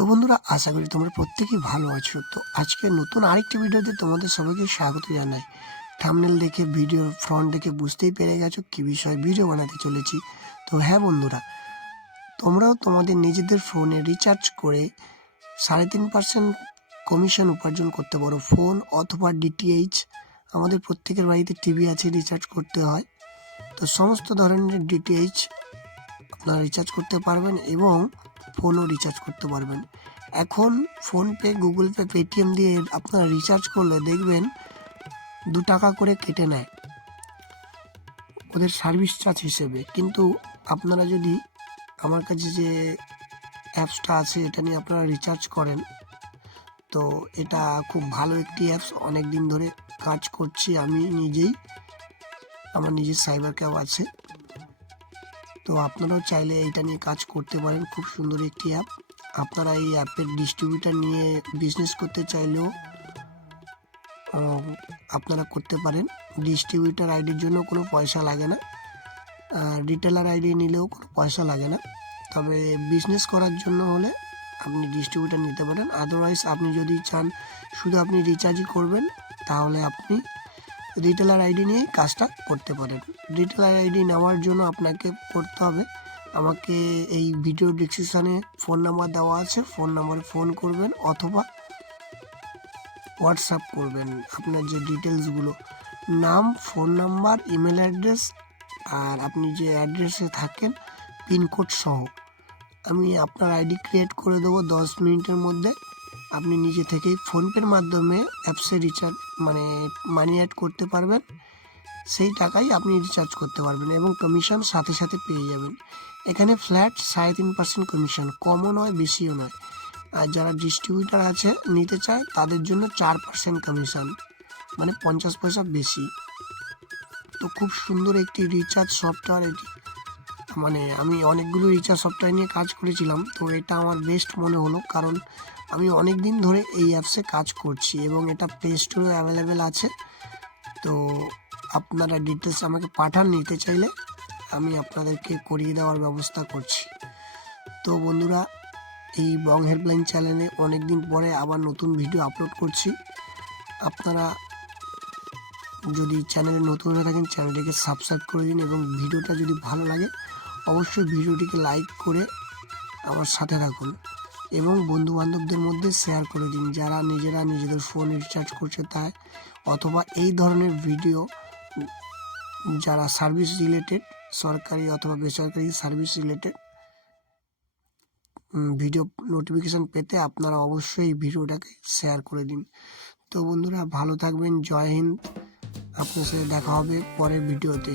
তো বন্ধুরা, আশা করি তোমরা প্রত্যেকেই ভালো আছো। তো আজকে নতুন আরেকটি ভিডিওতে তোমাদের সবাইকে স্বাগত জানাই। থাম্বনেল দেখে, ভিডিও ফ্রন্ট দেখে বুঝতেই পেরে গেছো কী বিষয়ে ভিডিও বানাতে চলেছি। তো হ্যাঁ বন্ধুরা, তোমরাও তোমাদের নিজেদের ফোনে রিচার্জ করে 3.5% কমিশন উপার্জন করতে পারো। ফোন অথবা ডিটিএইচ, আমাদের প্রত্যেকের বাড়িতে টিভি আছে, রিচার্জ করতে হয়। তো সমস্ত ধরনের ডিটিএইচ আপনারা রিচার্জ করতে পারবেন এবং ফোনও রিচার্জ করতে পারবেন। এখন ফোনপে, গুগল পে, পেটিএম দিয়ে আপনারা রিচার্জ করলে দেখবেন 2 টাকা করে কেটে নেয় ওদের সার্ভিস চার্জ হিসেবে। কিন্তু আপনারা যদি আমার কাছে যে অ্যাপসটা আছে এটা নিয়ে আপনারা রিচার্জ করেন, তো এটা খুব ভালো একটি অ্যাপস। অনেক দিন ধরে কাজ করছি আমি নিজেই, আমার নিজের সাইবার ক্যাফ আছে। তো আপনারাও চাইলে এইটা নিয়ে কাজ করতে পারেন, খুব সুন্দর একটি অ্যাপ। আপনারা এই অ্যাপের ডিস্ট্রিবিউটার নিয়ে বিজনেস করতে চাইলেও আপনারা করতে পারেন। ডিস্ট্রিবিউটার আইডির জন্য কোনো পয়সা লাগে না, রিটেলার আইডি নিলেও কোনো পয়সা লাগে না। তবে বিজনেস করার জন্য হলে আপনি ডিস্ট্রিবিউটার নিতে পারেন। আদারওয়াইজ আপনি যদি চান শুধু আপনি রিচার্জই করবেন, তাহলে আপনি রিটেলার আইডি নিয়েই কাজটা করতে পারেন। রিটেলার আইডি নেওয়ার জন্য আপনাকে করতে হবে, আমাকে এই ভিডিও ডিসক্রিপশানে ফোন নাম্বার দেওয়া আছে, ফোন নাম্বারে ফোন করবেন অথবা হোয়াটসঅ্যাপ করবেন আপনার যে ডিটেলসগুলো, নাম, ফোন নাম্বার, ইমেল অ্যাড্রেস, আর আপনি যে অ্যাড্রেসে থাকেন পিনকোড সহ। আমি আপনার আইডি ক্রিয়েট করে দেবো 10 মিনিটের মধ্যে। আপনি নিজে থেকেই ফোনপের মাধ্যমে অ্যাপসে রিচার্জ মানি অ্যাড করতে পারবেন। সেই টাকাই আপনি রিচার্জ করতে পারবেন এবং কমিশন সাথে সাথে পেয়ে যাবেন। এখানে ফ্ল্যাট 3.5% কমিশন, কমও নয় বেশিও নয়। আর যারা ডিস্ট্রিবিউটার আছে নিতে চায় তাদের জন্য 4% কমিশন, মানে 50 পয়সা বেশি। তো খুব সুন্দর একটি রিচার্জ সফটওয়্যার এটি। আমি অনেকগুলো রিচার্জ সফটওয়্যার নিয়ে কাজ করেছিলাম, তো এটা আমার বেস্ট মনে হলো, কারণ আমি অনেক দিন ধরে এই অ্যাপসে কাজ করছি এবং এটা প্লে স্টোরে অ্যাভেলেবেল আছে। তো আপনারা ডিটেলস আমাকে পাঠান, নিতে চাইলে আমি আপনাদেরকে করিয়ে দেওয়ার ব্যবস্থা করছি। তো বন্ধুরা, এই বং হেল্পলাইন চ্যানেলে অনেক দিন পরে আবার নতুন ভিডিও আপলোড করছি। আপনারা যদি চ্যানেলে নতুন হয়ে থাকেন চ্যানেলটিকে সাবস্ক্রাইব করে দিন এবং ভিডিওটা যদি ভালো লাগে অবশ্যই ভিডিওটিকে লাইক করে আমার সাথে থাকুন এবং বন্ধুবান্ধবদের মধ্যে শেয়ার করে দিন যারা নিজেদের ফোন রিচার্জ করছে তাই, অথবা এই ধরনের ভিডিও যারা সার্ভিস রিলেটেড, সরকারি অথবা বেসরকারি সার্ভিস রিলেটেড ভিডিও নোটিফিকেশান পেতে আপনারা অবশ্যই ভিডিওটাকে শেয়ার করে দিন। তো বন্ধুরা, ভালো থাকবেন। জয় হিন্দ। আপনার সাথে দেখা হবে পরের ভিডিওতে।